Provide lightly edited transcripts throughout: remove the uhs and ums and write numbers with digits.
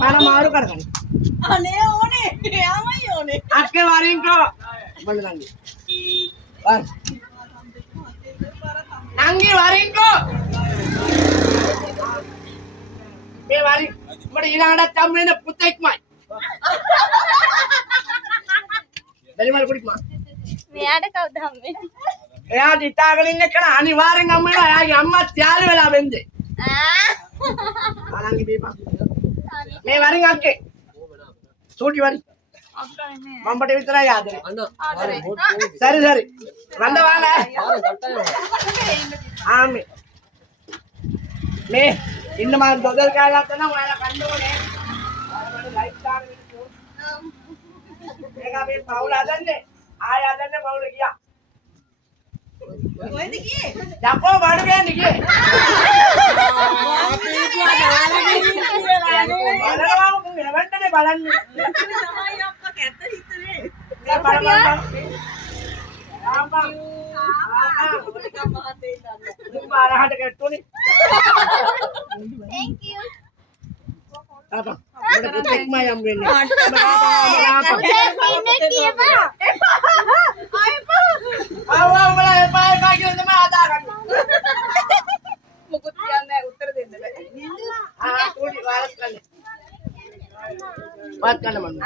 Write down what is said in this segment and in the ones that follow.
mana maru karkan. Ane one, amai one. Akke waring ko. Band nangi. Bas. Nangi waring ko. Me waring. Made ina ada camena putek mai. Dari mal kudik ma. මෙයාට කවුද හම්බෙන්නේ? එයා දිතාගෙන ඉන්න කෙනා අනිවාර්යෙන් අම්ම වෙනවා. එයාගේ අම්මත් යාළු වෙලා වෙන්දේ. ආනංගි දීපන්. මේ වරින් අක්කේ. සූටි වරි. මම්බට විතරයි ආදරේ. සරි සරි. රඳ වාලා. ආමේ. මේ ඉන්න මම දොදල් කාලා තන ඔයාලා කන්න ඕනේ. ඔයාලා ලයිට් දාගෙන ඉන්න. මේක අපේ පවුල හදන්නේ. ආය හදන්නේ පවුල ගියා. කොහෙද ගියේ? යකෝ බඩු ගෑන්නේ ගියේ. බලන්නේ බලන්නේ. තමයි අප්පා කැත හිතනේ. මේ බලන්න. ආපා. ඔලික මහතේ දන්න. උඹ අරහට කැට්ටුනේ. Thank you. ආපා. මට පුතෙක් මම යම් වෙන්නේ. ඉන්නේ කියපා. ආවා උඹලා එපා එපා කියලා තමයි හදාගන්නේ. මොකුත් කියන්නේ උත්තර දෙන්න බෑ. ආ පොඩි වාලත් කන්නේ. වත් කන්න මම.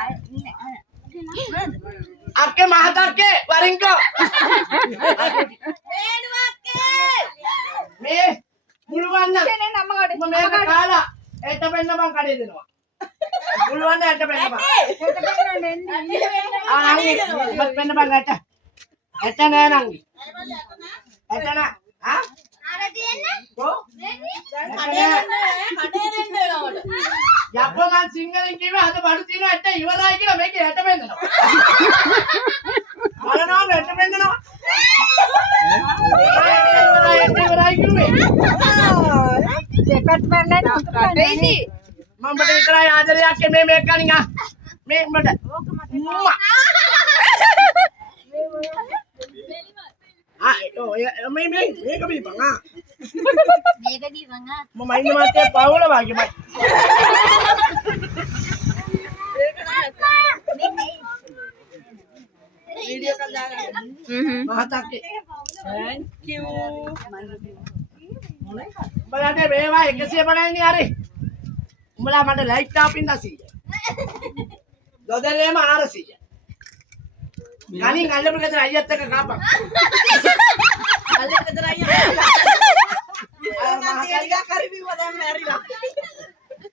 අක්කේ මහතක්කේ වරින්කෝ. මේ මුළුවන්න මේක කාලා එට පෙන්න මං කඩේ දෙනවා. මුළුවන්න එට පෙන්න බං. ආ නංගි මත් පෙන්න බං එට. එට නෑ නංගි. එට නෑ. ආ? අර තියෙන්නේ? කො? කඩේ දෙන්න වෙනවට. යප්පෝ මං සිංහලෙන් කිව්වේ අද බඩු තියෙනවා එට ඉවරයි කියලා මේක එට පෙන්නනවා. බලනවා එට පෙන්නනවා. ඉවරයි කිව්වේ. දෙකත් බලන්න උත්තරයි. මම බඩ විතරයි ආදරයක් මේ මේක කනින් ආ. මේ බඩ. මේ මේක බීපන් ආ. මේක දීපන් ආ. මම ඉන්න මාතේ පවුල වගේ මයි. වීඩියෝ කල් දාගන්න. මහතක්කේ. Thank you. උඹලාට මේවා 150යි හරි. උඹලා මට ලයික් තාපින් 100. දොදලේම 400. ගණින් අල්ලපු ගෙදර අයියත් එක්ක කාපන්. අල්ලපු ගෙදර අයියා. ආ මහතක්කේ කරි බිව දැන් මැරිලා.